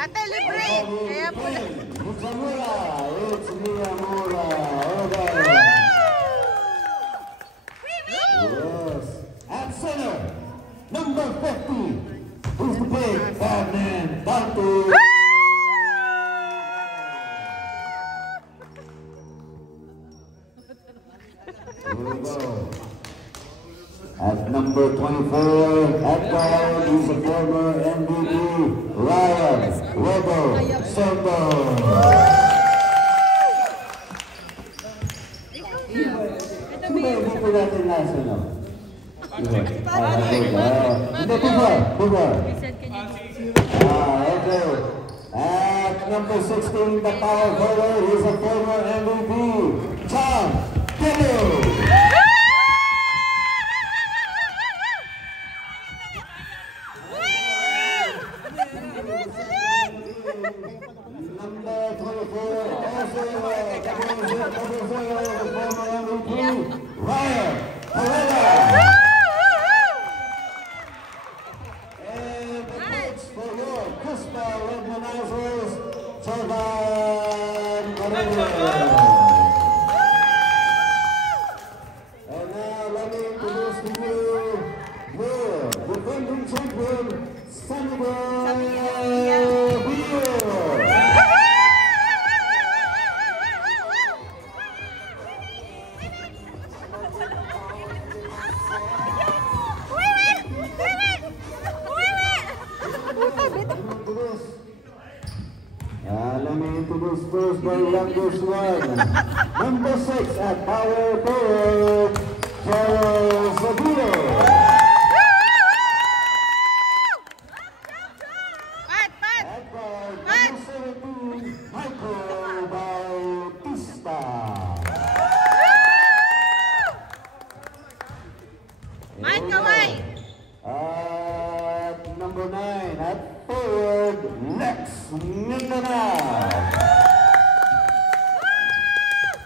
Ate, libre! Kaya po na. It's Miyamura. Okay. Yes. At center, number 50. Who's the big bad man? Bantu. Here we go. At number 24, at guard, he's a former MVP, Ryan Robo Soto. Hindi natin nasa, no? Hindi, before. Okay. At number 16, the power forward, he's a former MVP, Tom Kelly. Number 24, also Ryan Perella. And the coach for your Crystal Recognizers, Jordan Moreno. And now let me introduce to you the defending champion, Samuel Beer. Let me introduce first the youngest one. Number 6 at power forward, Charles Sabino. At guard, number 17, Michael Bautista. At number 9, at forward, Lex Mindanao.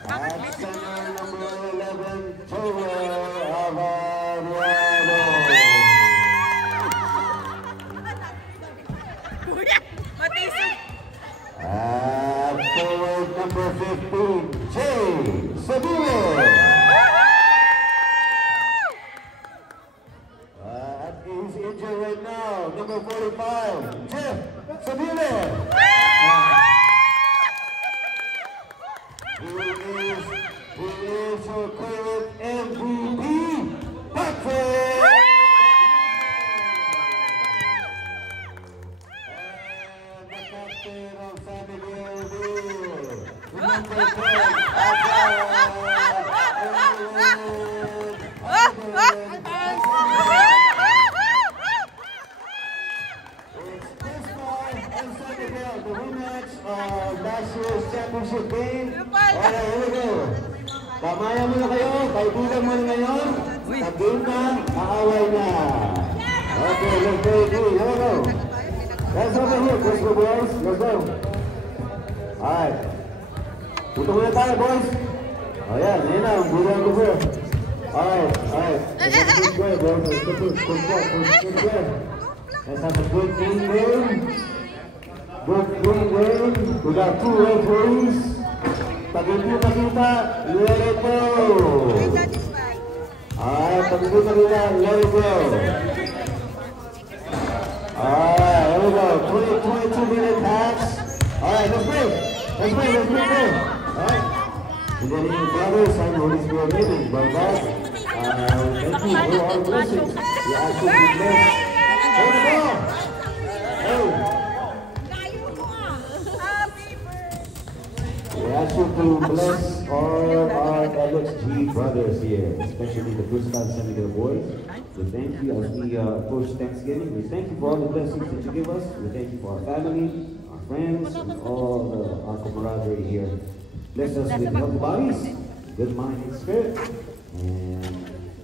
At center, number 11, Tower Avariado. At forward, number 15, Jay Sabino. He's injured right now. Number 45, Jeff Sabino. Who is your current MVP, Patrick. And the captain of San Miguel Beer, number 10, the rematch of last year's championship game. Alright, here we go. Kamayan muna kayo, kaibigan muna ngayon. Pag-game na, aaway na. Okay, let's play it. Here we go. Let's over here, let's go boys. Let's go. Alright. Dito muna tayo boys. Ayan, yun na, ang bulan ko po. Alright. Let's go boys. Let's have a good game game. Good game. We got 2 referees. Pag hindi nakita, let it go. Alright, pag hindi nakita, let it go. Alright, here we go. 22-minute patch. Alright, let's play. Alright. And then in brothers, I'm Holy Spirit living. But God, thank you for all blessings. You actually be blessed. Here we go. Hey. We ask you to bless all our LXG brothers here, especially the Crystal San Miguel boys. We thank you as we approach Thanksgiving. We thank you for all the blessings that you give us. We thank you for our family, our friends, and all our camaraderie here. Bless us with healthy bodies, good mind and spirit. And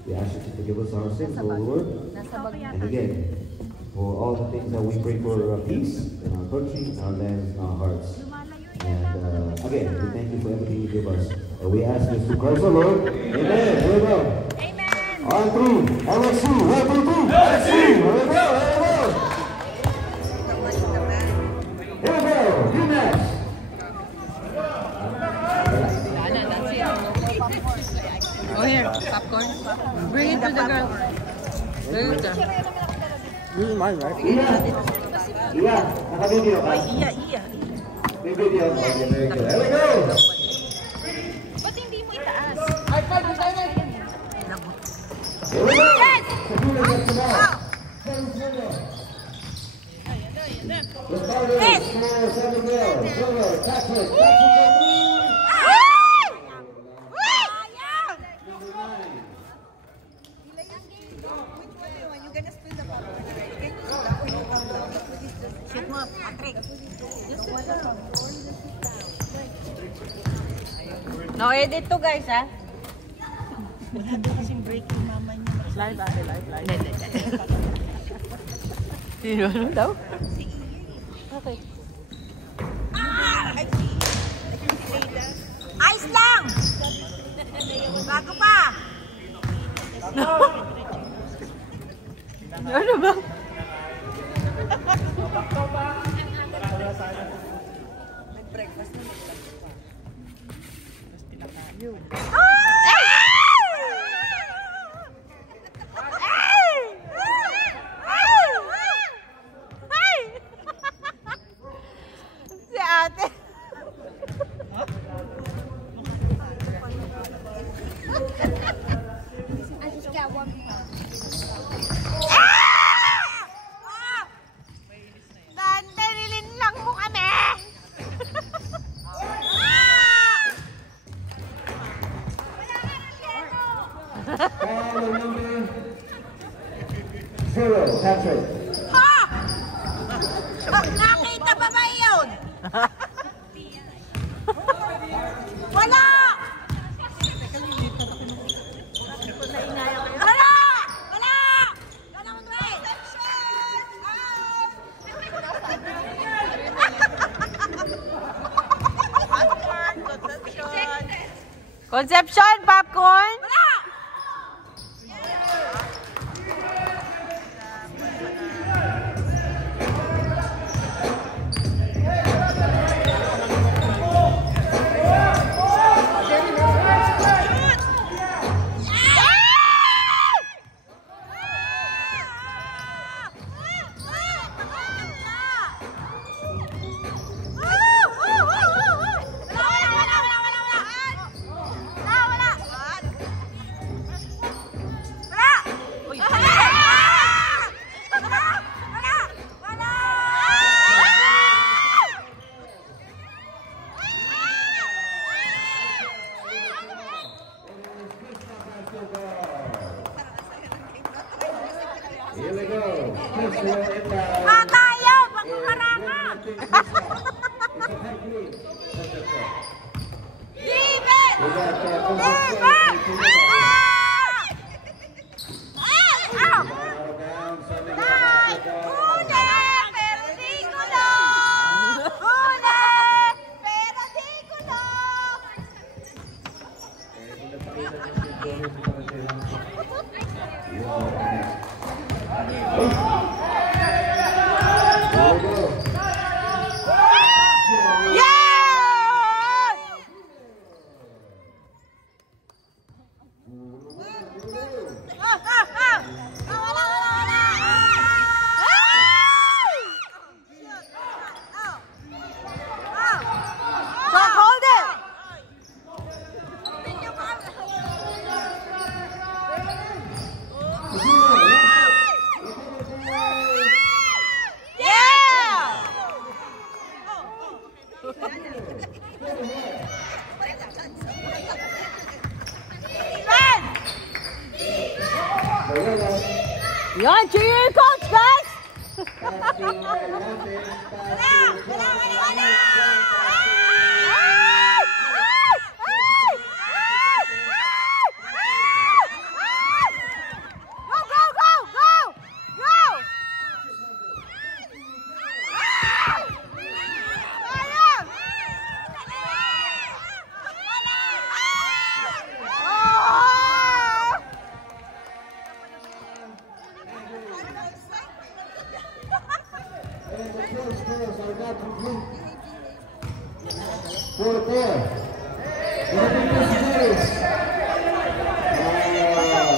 we ask you to forgive us our sins, O Lord. And again, for all the things that we pray for peace in our country, in our lands, in our hearts. And again, we thank you for everything you give us. And we ask this to Christ the Lord. Amen. Here we go. Amen. On three. LXC. 1, 2, 3. LXC. Here we go. Here we go. You next. Oh, here. Popcorn. Bring it to the girl. Bring it to her. This is mine, right? Iya. Naka-video ka? Iya. May video. Okay, very good. Here we go. Ba't hindi mo itaas? Here we go. Yes! Yes! No edit to guys ha. Wala daw kasing break yung mama niya. Live, ate, live. Ano daw? Okay. Ayos lang! Bago pa! Ano ba? Nag-breakfast na si ate. I just got one. Dandarilin lang mo kami. Call number 0. Patrick. Ha! Nakita ba ba yun? Wala! Wala! Wala! Wala mo try! Conception, popcorn! Wala! Here we go. It's Tayo! Pagkukaranga! David! Yan, cheer your coach, guys!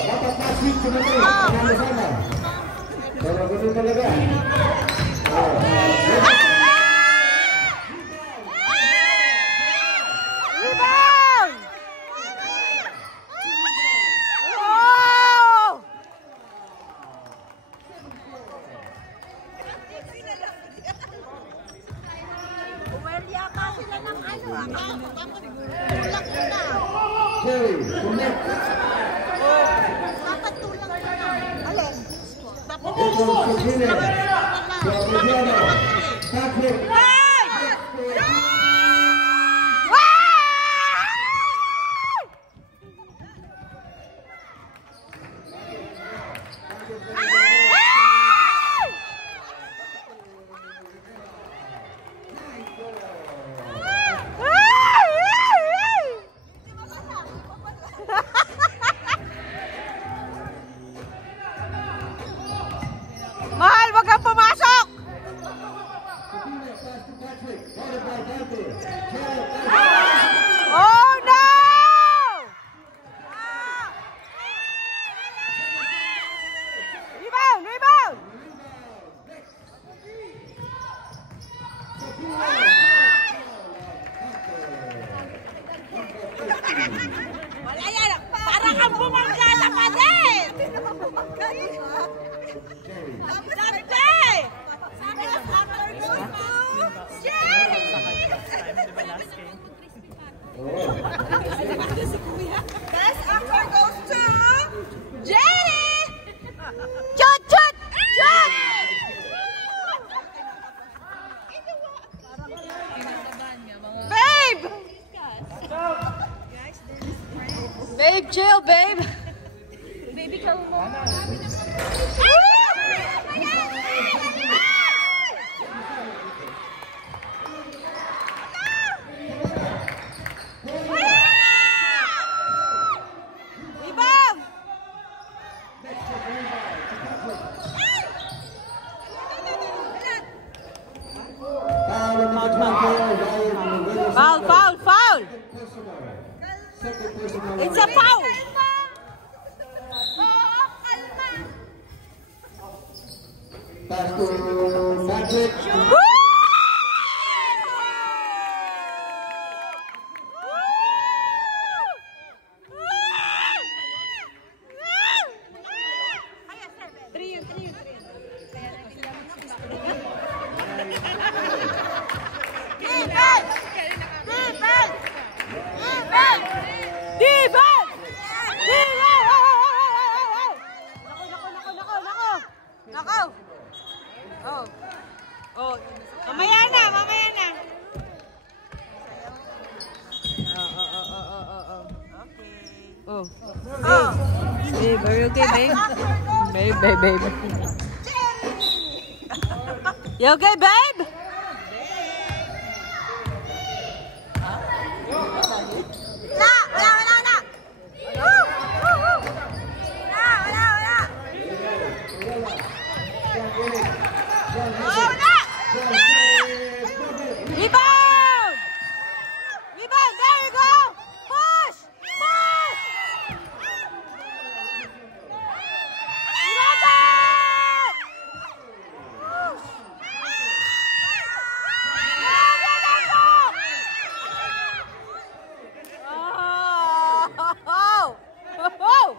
Dapat last week sumunod. Panalo sana. Pero ganun talaga. Jerry, connect. Dapat tulang na lang. Alin? Dapat Ito si Gine. Gabriela. Patrick. Mahal, wag kang pumasok! Oh no! Rebound! Rebound! wala yan. Parang ang bumangga sa padet. Dante! Sabi na after goes to Jerry! Best after goes to Jerry! Chut! Chut! Chut! Babe! Babe, chill, babe. Baby, kill mo. Foul, foul, foul! It's a foul! Pass to Patrick. Oh, mamaya na, mamaya na. Oh. Babe, are you okay, babe? Babe. You okay, babe? Rebound! Rebound! There you go! Push! Push! Rebound! Push! Oh!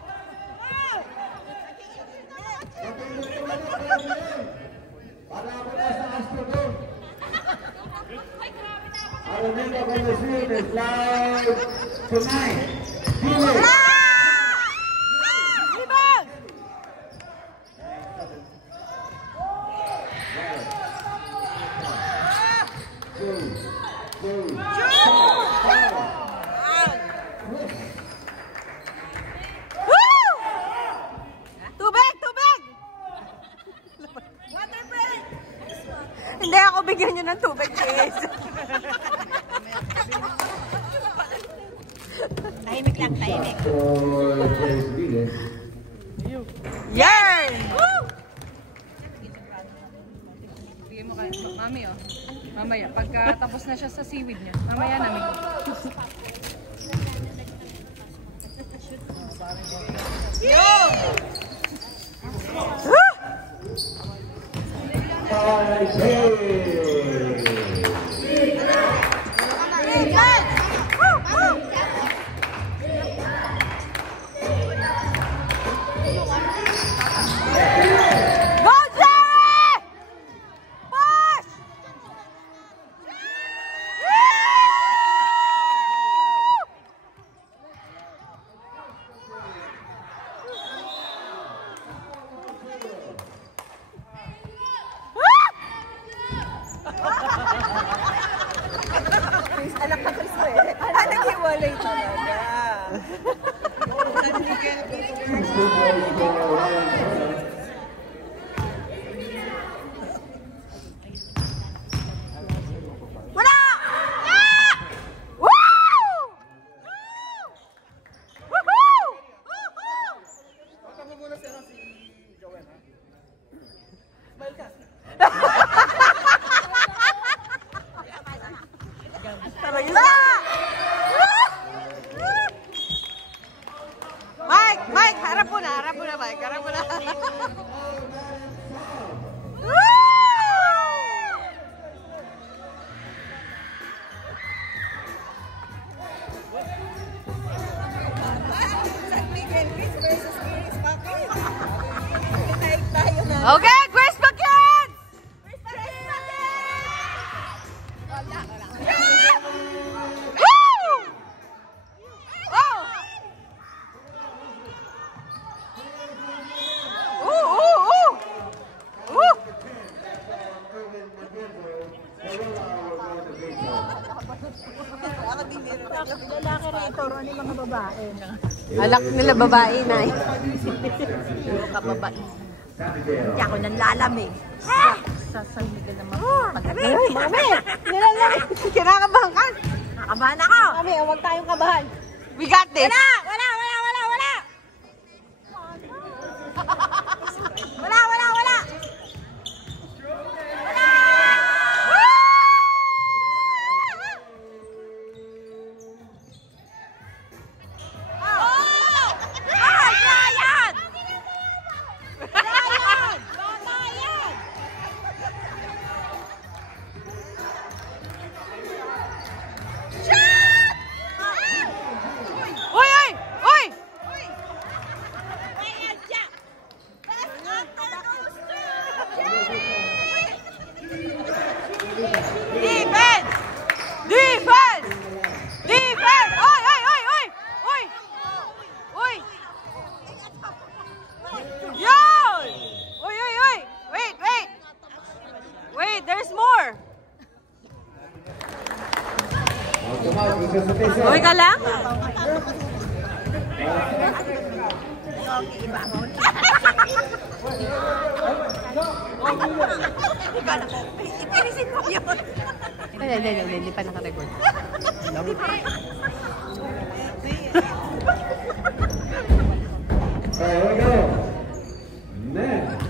Our member of the field is live tonight. Rebound! Tubig! Tubig! Water break! Hindi ako bigyan nyo ng tubig, please. Tahimik lang, tahimik. Yay! Woo! Bigyan mo kay mami, oh. Mamaya, pagka tapos na siya sa seaweed niya, mamaya namin. Anak ka Chris mo eh. Naghiwalay talaga. Wala! Woo! Woohoo! Mike, harap mo na, Mike, harap mo na. Okay, Chris Bucket! Lalaki na ito, Ron, yung mga babae. Alak nila babae na eh. Kababae. Hindi ako nanlalamig. Sasahigan naman pag-gabi. Mami! Nilalang! Kinakabahan ka! Nakabahan ako! Mami, huwag tayong kabahan. We got this! Wala! Uy ka lang? Ipinisin mo yun! Hindi pa nakarecord. Here we go. Next.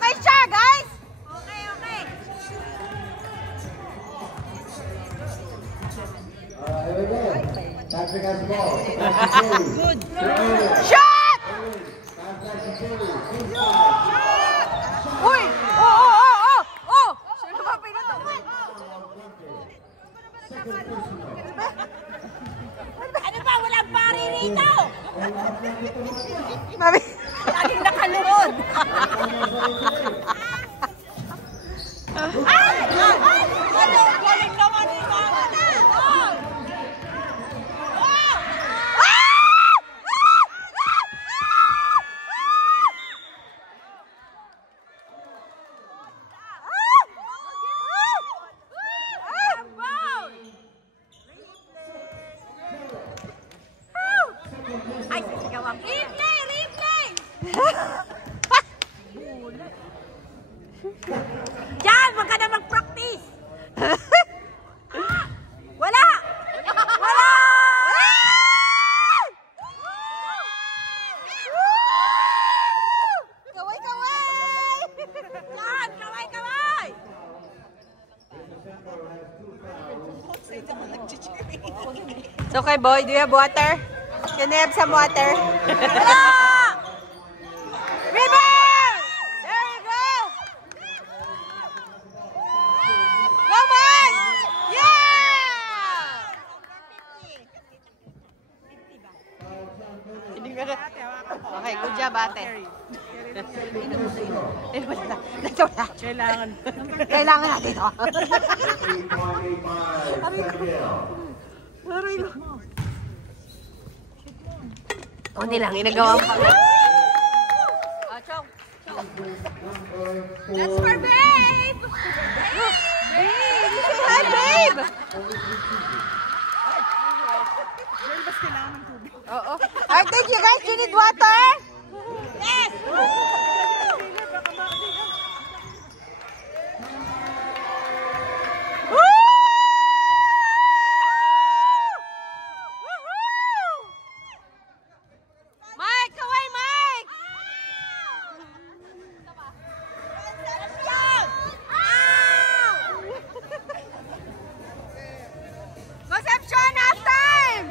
Okay siya, guys! Okay, okay. Here we go. Patrick has the ball. Good. Shot! Uy! Oh! Sino ba pinatuman? Ano ba? Walang pari rito! Mami! Laging nakaluhod! Ay! Ano? Galing naman ni Mama na! Oh! Ay, sigaw ang replay! Yan! Huwag ka na mag-practice! Wala! Kaway! Yan! Kaway! So, okay, boy, do you have water? Can I have some water? Wala! Ribbon! There you go! Come on! Yeah! Okay, good job, ate. Kailangan natin ito. Kunti lang, inagawa mo pa. That's for babe! Hi, babe! Oo. Alright, thank you guys. You need water? Yes! Mike, kaway, Mike! Concepcion, half time!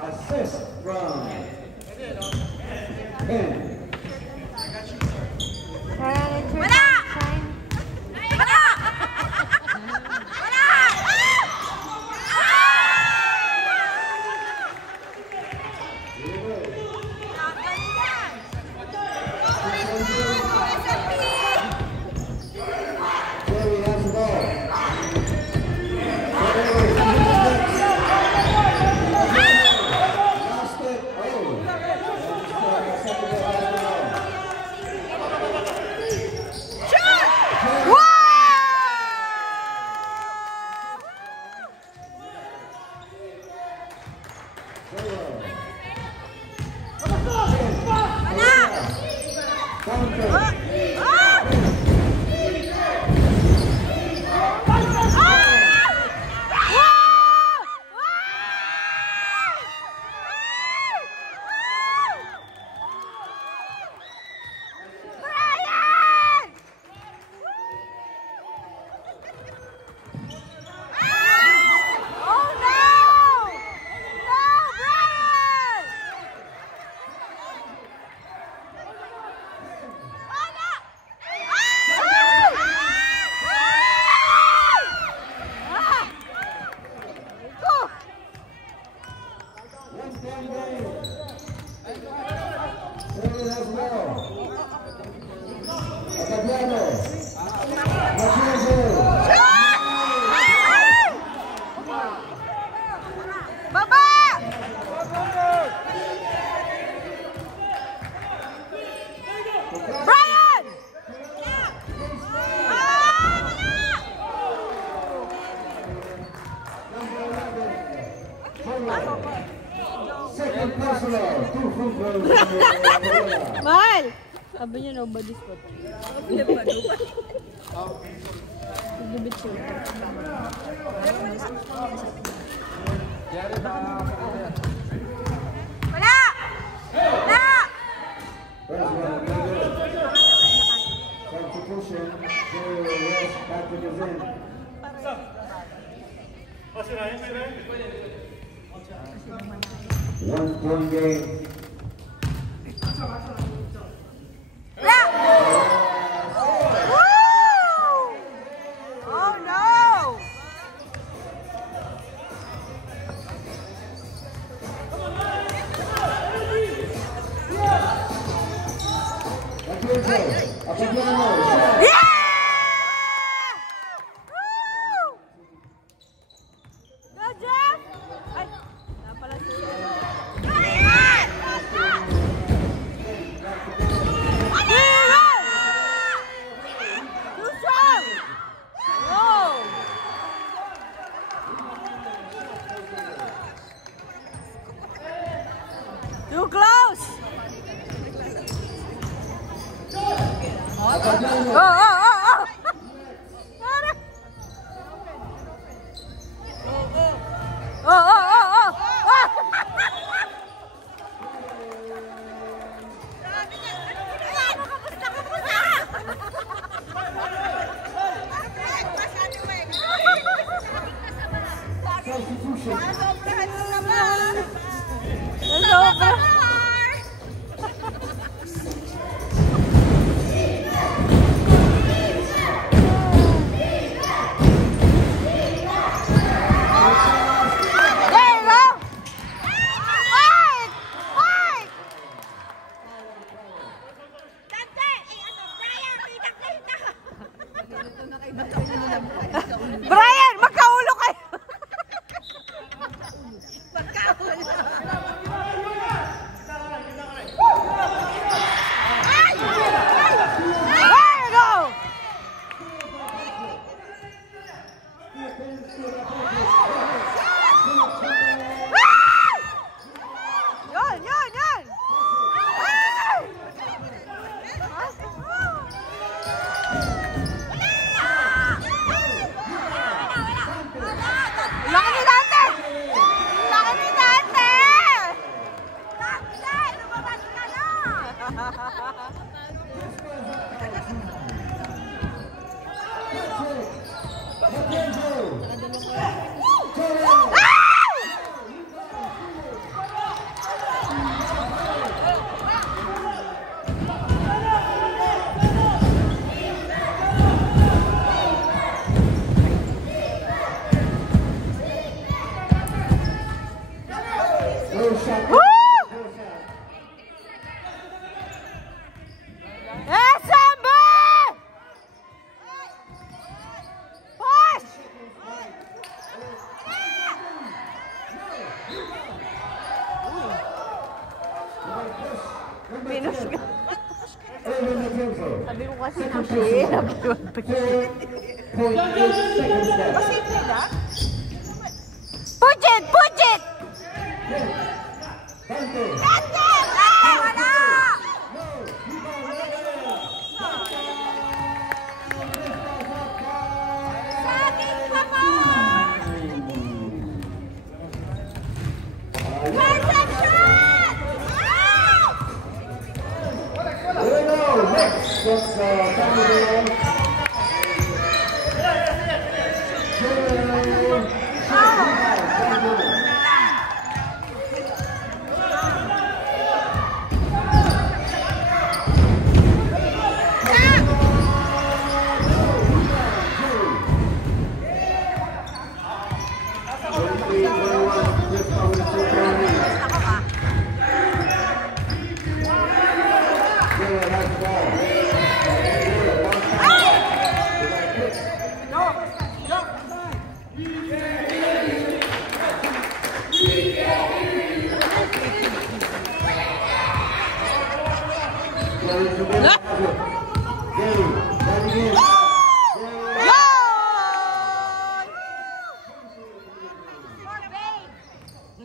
Assist from Ben. Wala! Wala! Jerry has the ball. Lost it. free throws. Mahal! Sabi niya, nobody's spot. Wala! Wala! Substitution. West Patrick is in. 1-point game. Wala! Oh no! Yeah! Go, Jeff! Ay, napala si Ayan! Too strong! Oh! Too close! Oh, oh, oh, oh! Oh, oh, oh, oh! Brian, magkaulo kayo! There you go! Yun, yun, yun! Laki ni Dante! Laki ni Dante! Dante! Lumabas ka na! Sabi ko kasi push it! Push it! Wala! Saging pa mo! Perfect shot!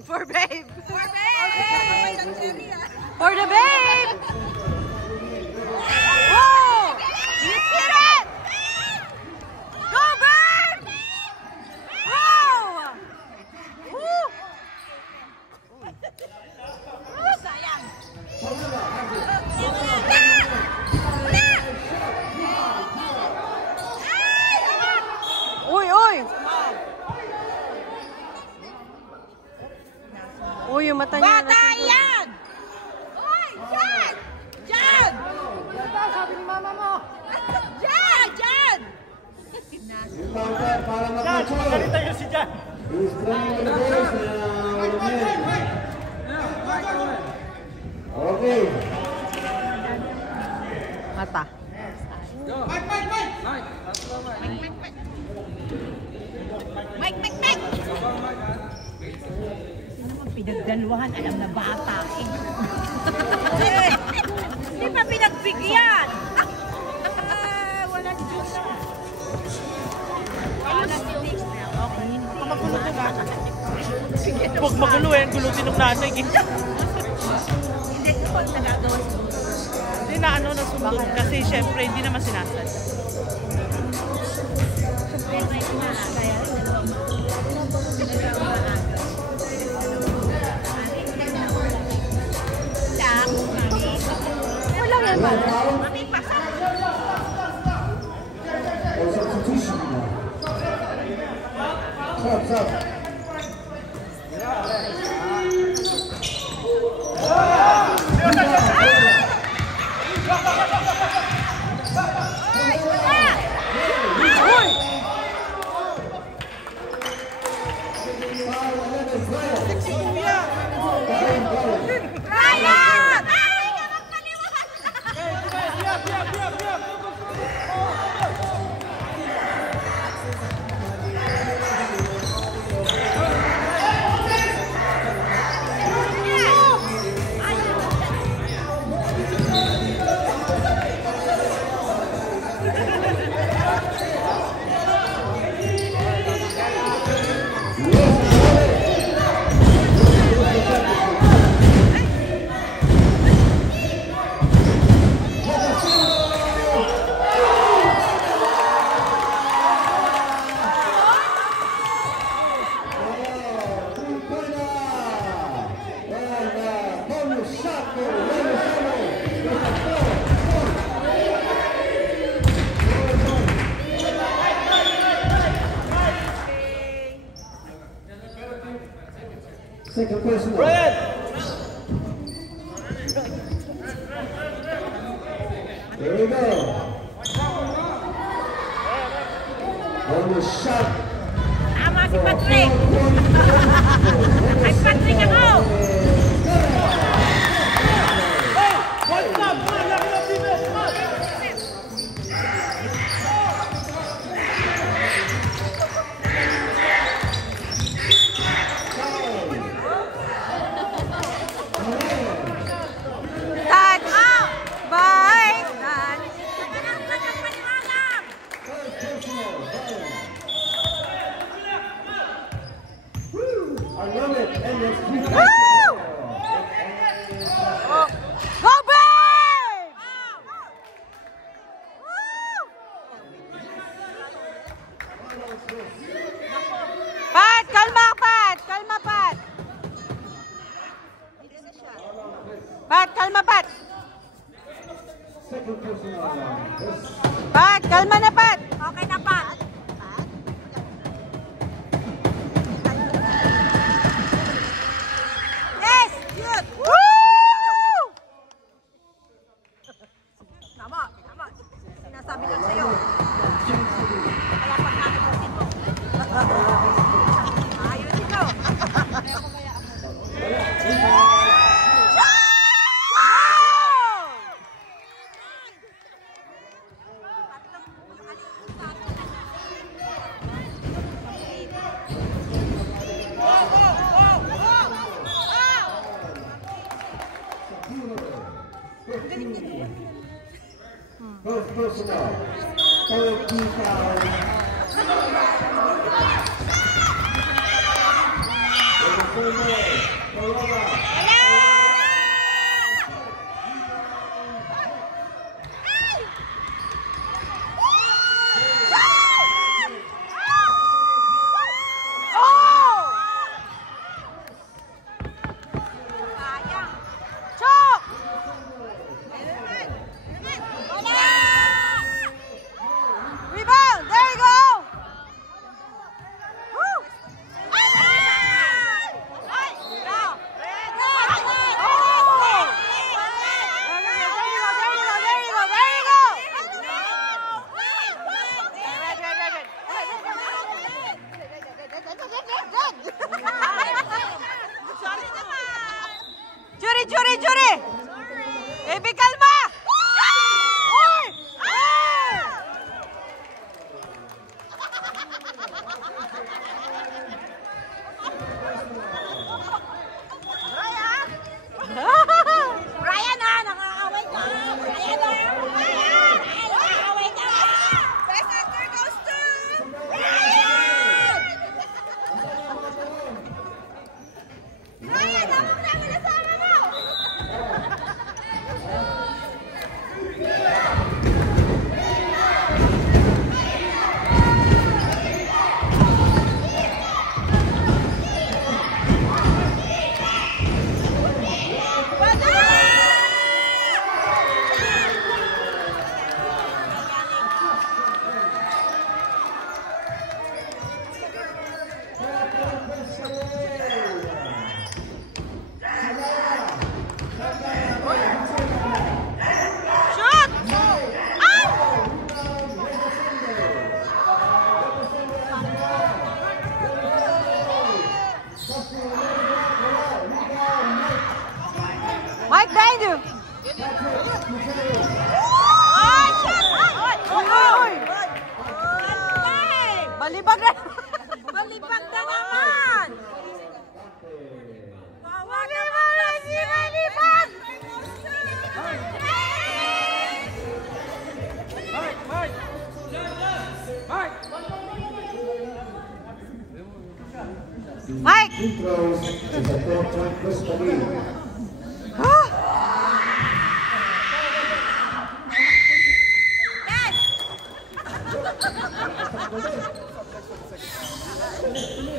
For babe. For babe. For babe. For the babe! Whoa! You did it! Go, babe! Whoa! Woo! Sayang. Uy, uy! Uy, yung mata niya. Bata yan! Uy! Diyan! Diyan! Sabi ni mama mo. Diyan! Diyan! Yung counter para mag-mature. Pagalitan niyo si Jan. He's trying to raise Okay. Mata. Mike, Mike, Mike! Hindi naman pinagdaluhan, alam na bata eh. Hindi pa pinagbigyan! Wala Diyos na. Magulo na. Huwag magulo eh. Gulo din ng nanay. Hindi ko nagagawa sa Hindi na ano nasundo. Kasi syempre hindi naman sinasad. Wala yan ba? Substitution. Stop. Second personal. Brian! There we go. On the shot. Tama si Patrick! Ay, Patrick ako! What's up? Malaki ng defense! Touch! Bye! Touch! I love it. And it's Woo! Oh. Go, babe! Pat! Kalma, Pat! Kalma, Pat! Pat, kalma, Pat! second personal. Pat, kalma na, Pat! Okay na, Pat. Yes! Good! Woo! Tama. Sinasabi lang sa'yo. Kaya pagkakasin mo. Ayusin mo. Both personal. Third key foul. Baby, kalma! Uy! Brian, nakakaway ka! Brian, nakakaway ka! Best actor goes to Brian! Brian, ako namin nasama mo! Mike, behind you! Balibag na! Balibag na naman! Wawa naman si Balibag! Mike! Intros is a 4-point Costa Rica.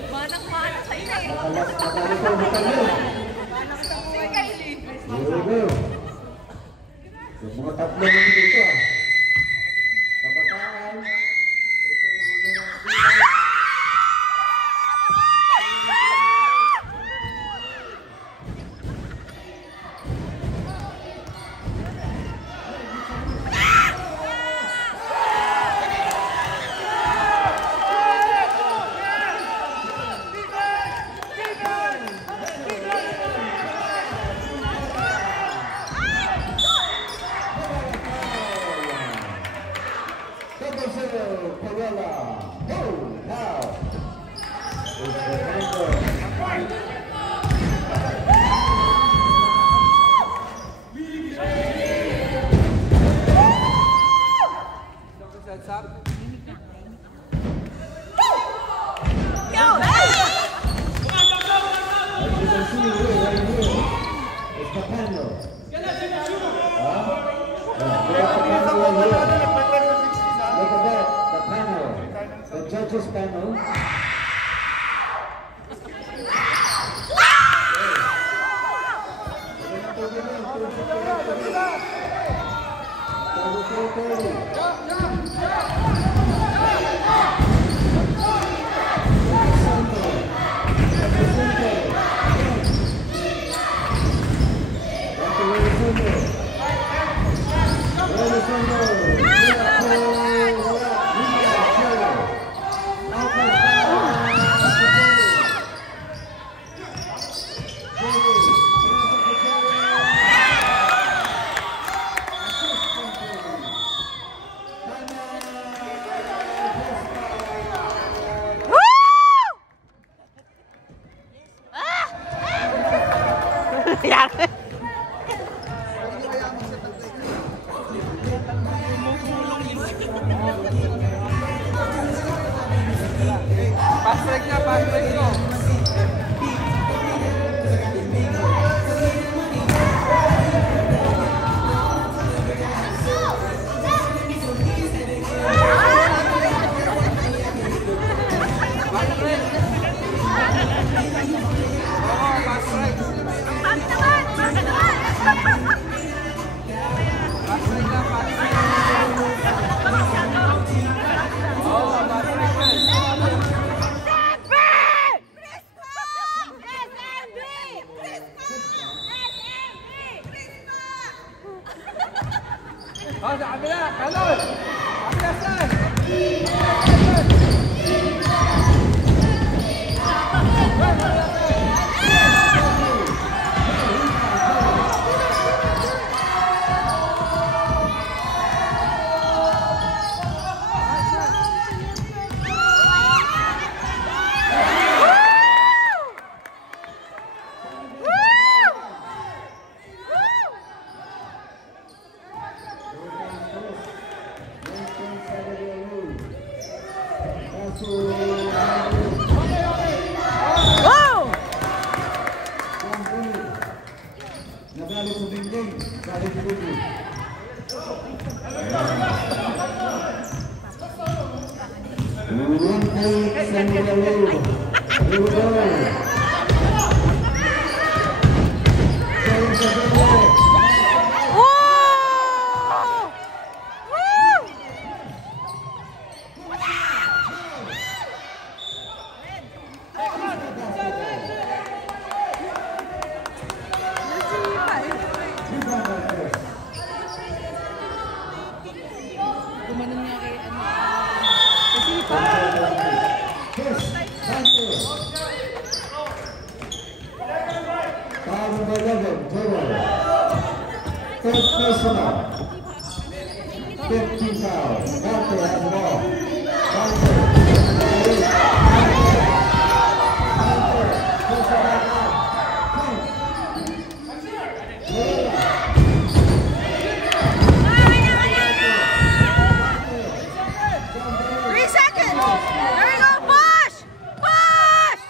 Manang-manang sa ina eh. Here we go. Yung mga tatlong dito ah. Kabataan. Ito yung mga... Judges panel. galit sa dingding. Galit sa dingding. One point sa Nilalib. Here we go. Third personal. 15 foul. Dante has the ball. Dante. Push it back out. 3 seconds. There we go. Push. Push.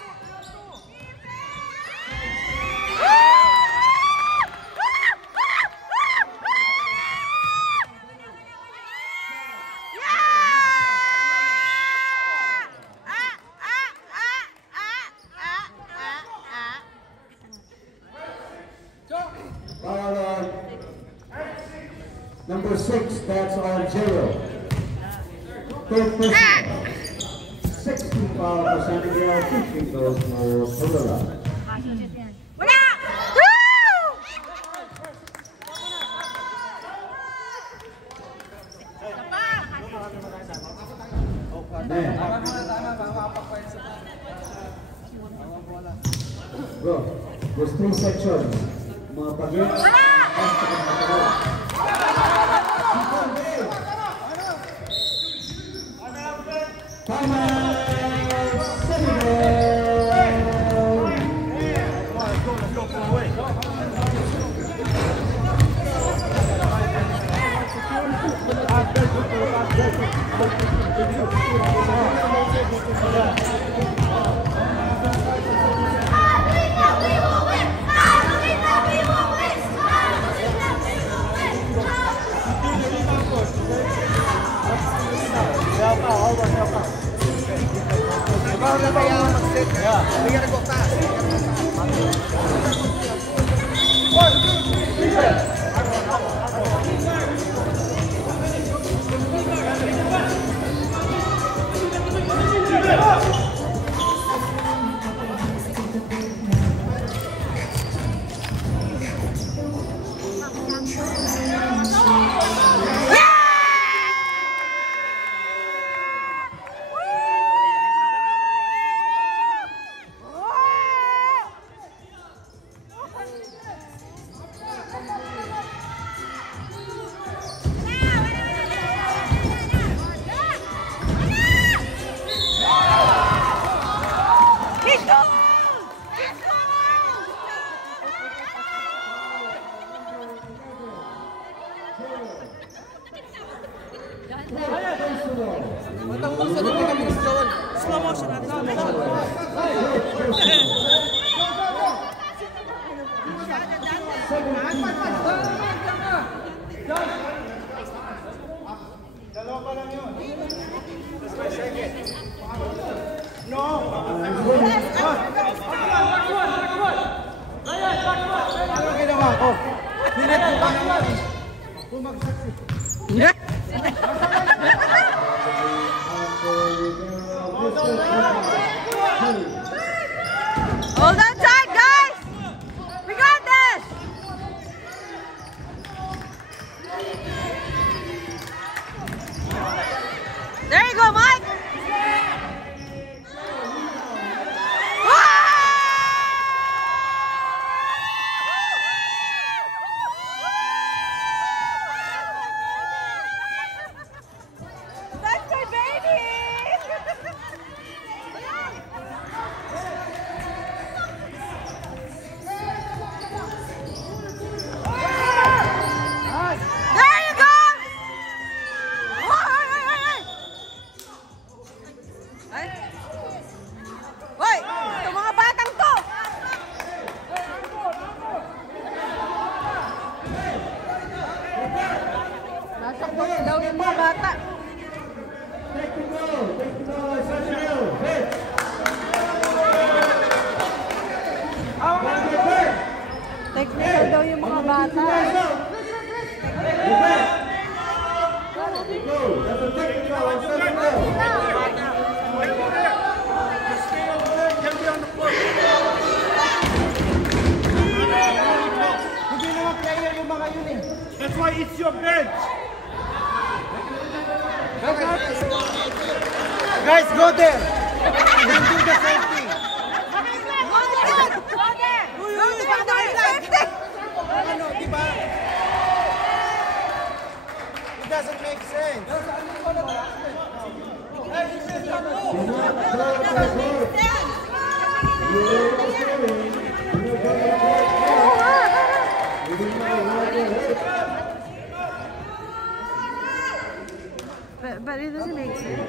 Number 6, that's on Jero. Third personal. 16 foul for San Miguel, 15 goes for Aurora. Bro, there's 3 sections. Mga pagit. Slow motion natin. Slow motion. Dalawa pa lang yun. Just 5 seconds. No! Ano ginawa ko? Pinatukan naman. Bumagsak. Hold on tight, guys! We got this! There you go, Mike! Go. That's a technical on second down. Just stay over there and get me on the floor. Hindi naman player yung mga yun eh. That's why it's your bench. Guys, go there. And do the same thing. Ano, di ba? It doesn't make sense. But it doesn't make sense.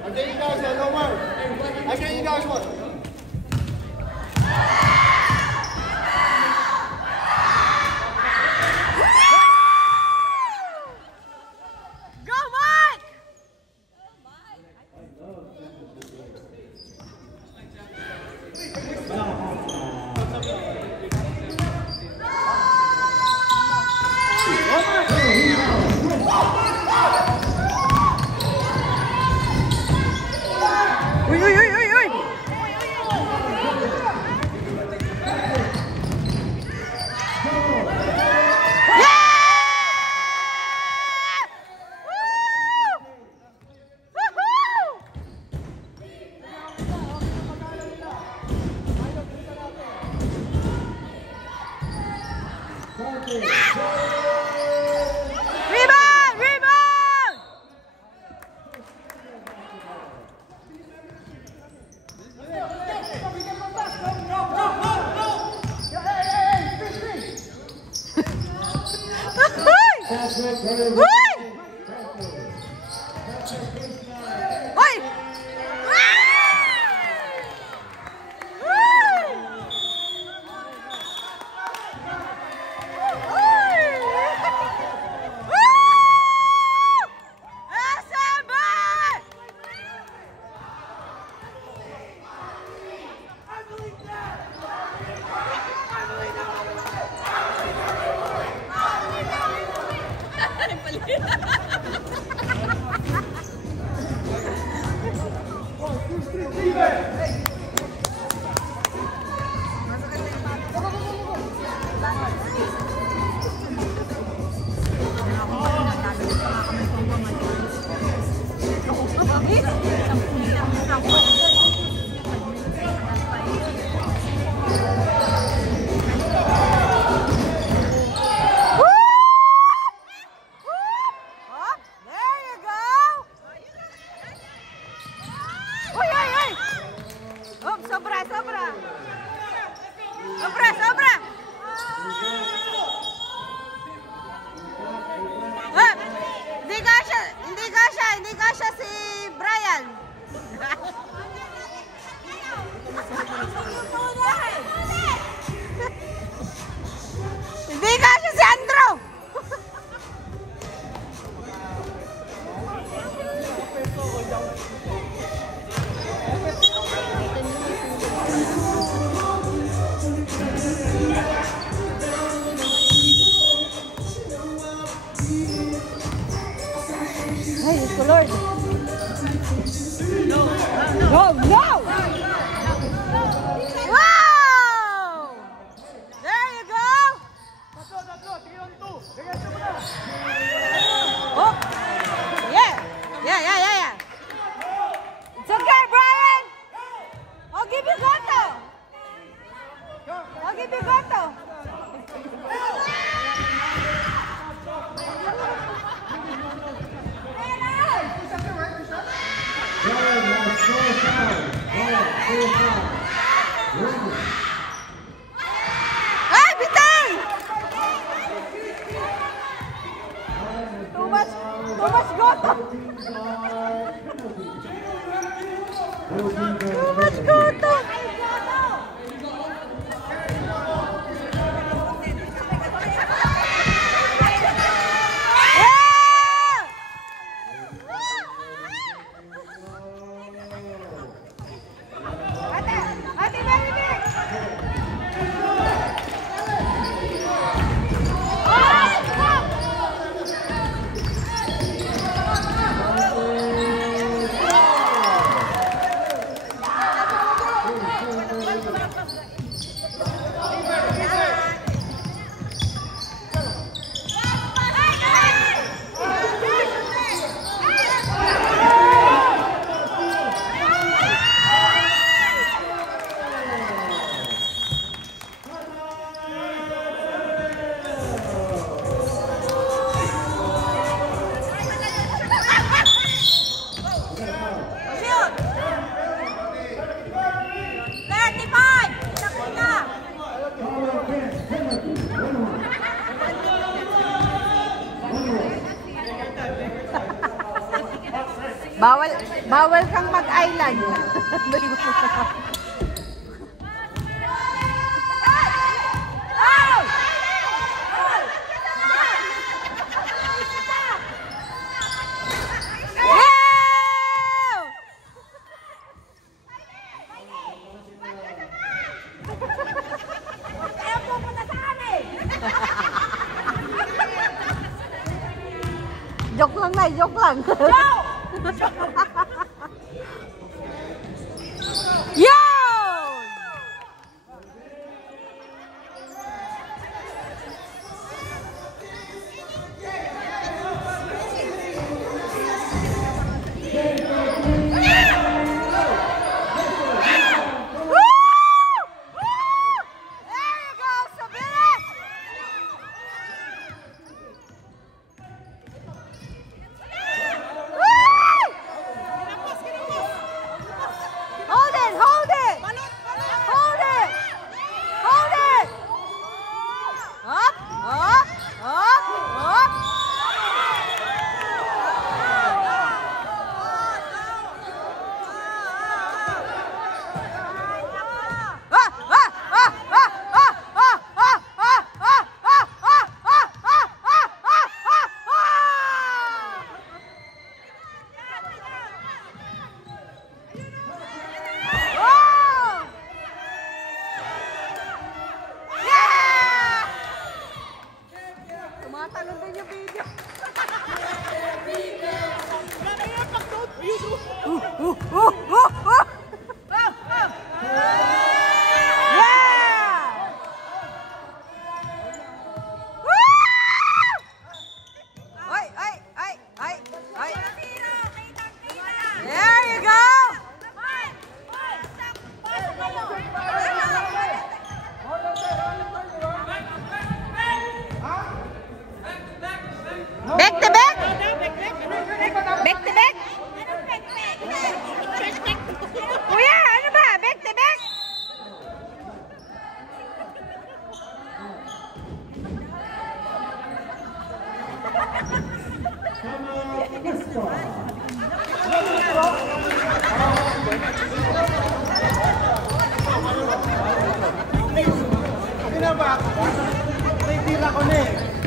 I'll get you guys one, don't worry. I'll get you guys one. Hindi kasya si Brian. Hindi kasya si Andrew. Ay, bitang! Too much goto! Too much goto! Bawal kang mag-island. Joke lang na, joke lang. Yo!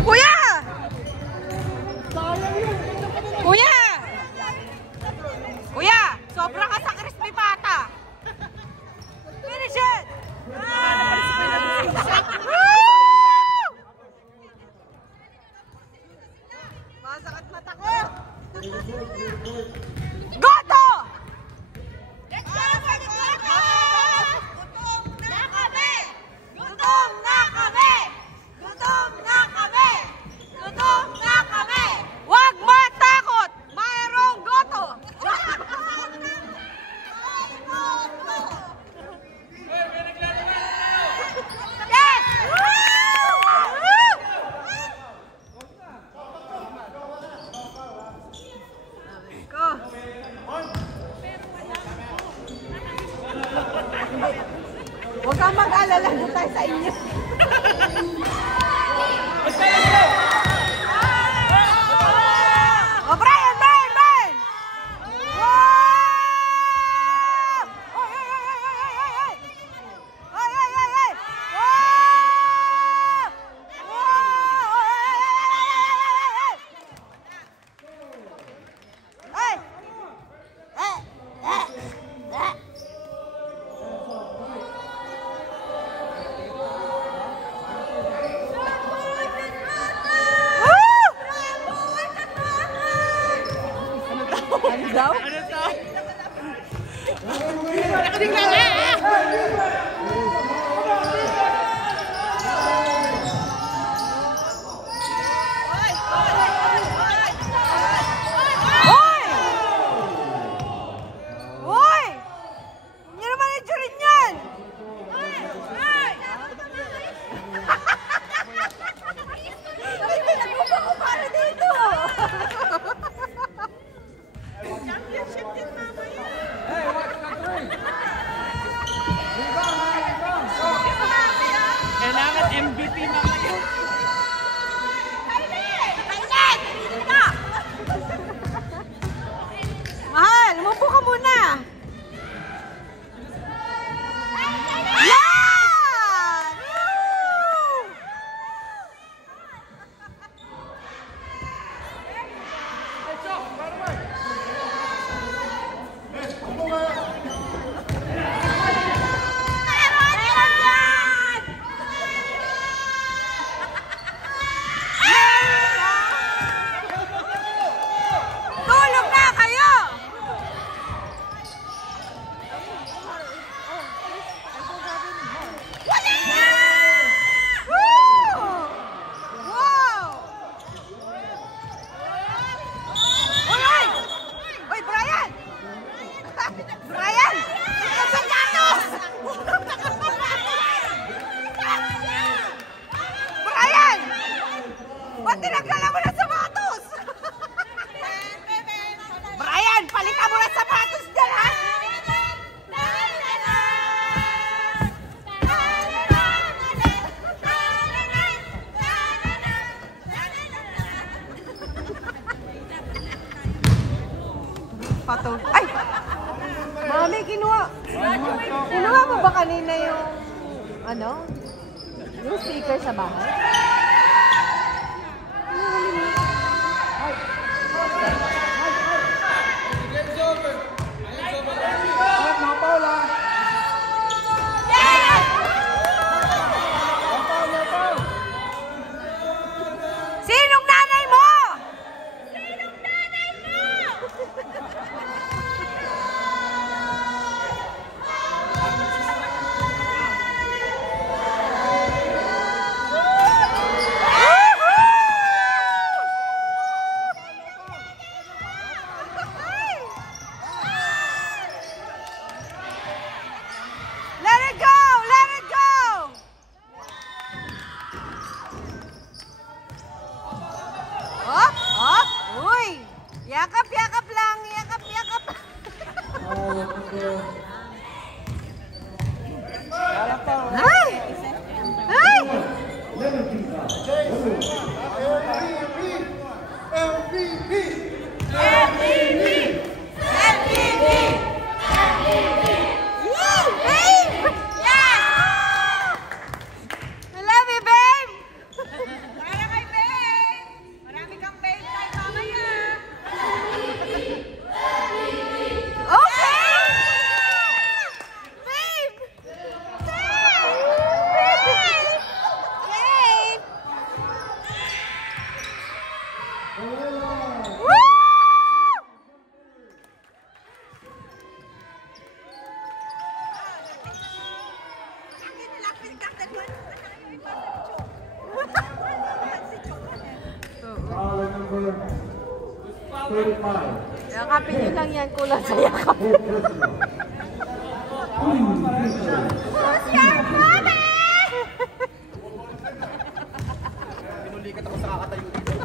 Kuya! Kuya! Kuya! Sobra ka sa crispy pata! Finish it! Masakit mata ko! Goto! Let's go! Gutom na kami! Gutom na kami! Gutom na kami! Magtago tayo sa inyo. Oh, Brian! Brian! Daw? Ano to? Nakatingnan nga! Hoy! Hoy! Hindi naman ito rin yan! Nagpupa ko para dito! Championship din mamaya. Hey, watch that three. Kailangan MVP mamaya. Mahal, umupo ka muna! Yan! Woo! Tulog na kayo! Woo! Wow! Uy, uy! Uy, Brian! Brian! Ikaw sa gatos! Brian! Ba't tinagdala mo ng sapatos? Brian, palitan mo ng sapatos dyan, ha? Patog. Ay! Mami, kinuha. Kinuha mo ba kanina yung, ano? Yung speaker sa bahay? No foul, ah. No foul. Sinong nanay mo? Let it go! Let it go! Hop! Hop! Uy! Yakap, yakap lang! Yakap, yakap! Ay! Ay! Woo! Babe! Yeah! I love you, babe! Para kay babe. Marami kang babe tayo mamaya. Okay! Babe! Babe! Woo! Foul number 35. Yakapin nyo lang yan, kulang sa yakap. Pinulikat ako sa kakatayo dito.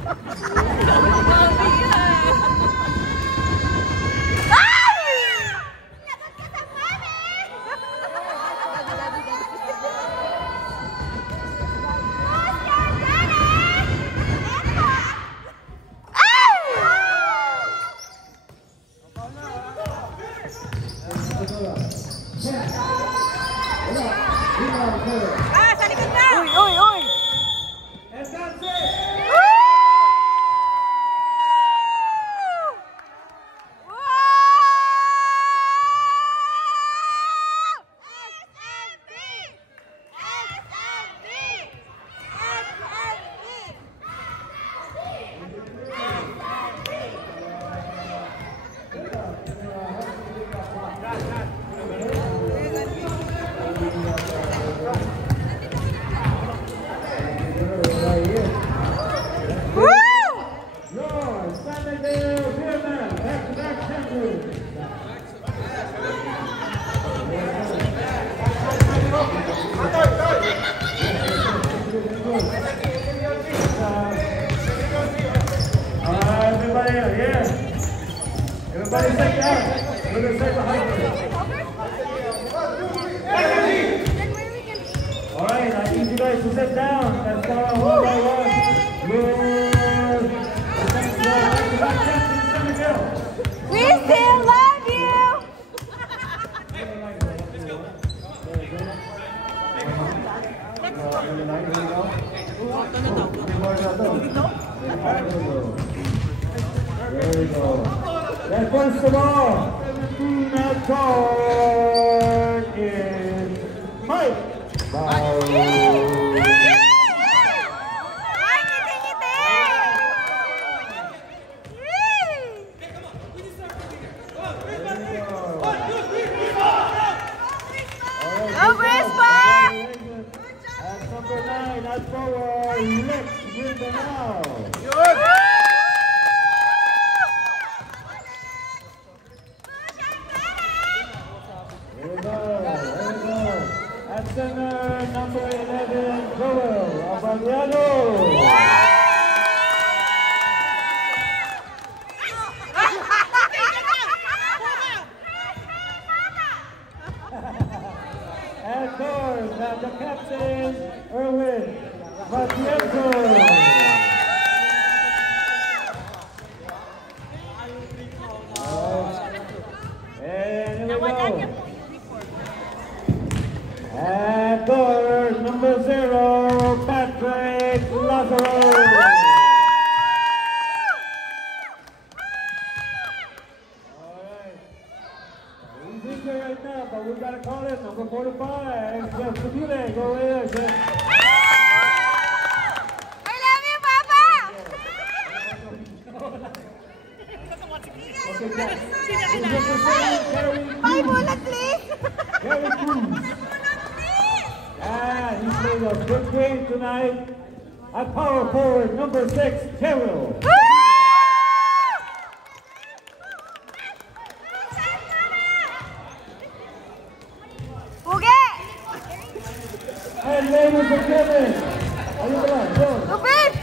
Ay! Everybody sit down. We're going to sit behind you. All right, I need you guys to sit down. Let's go one by one. We still love you! There we go. And first of all, 17 at guard is Mike. Number 9 at forward, Lex Mindanao. There we go. At center, number 11, Joel Abadiano. And third, the captain, Erwin Matienzo. And here we go. And third, number 0, Patrick Lazaro. Right now, but we got to call it number 45. Jeff Sabule, go ahead, Jeff. I love you, Papa! Okay, Jeff. 5 bullets, please! Gary Cruz. He played a good game tonight. At power forward, number 6, Terrell. And ladies and gentlemen, are you ready? Go. Babe!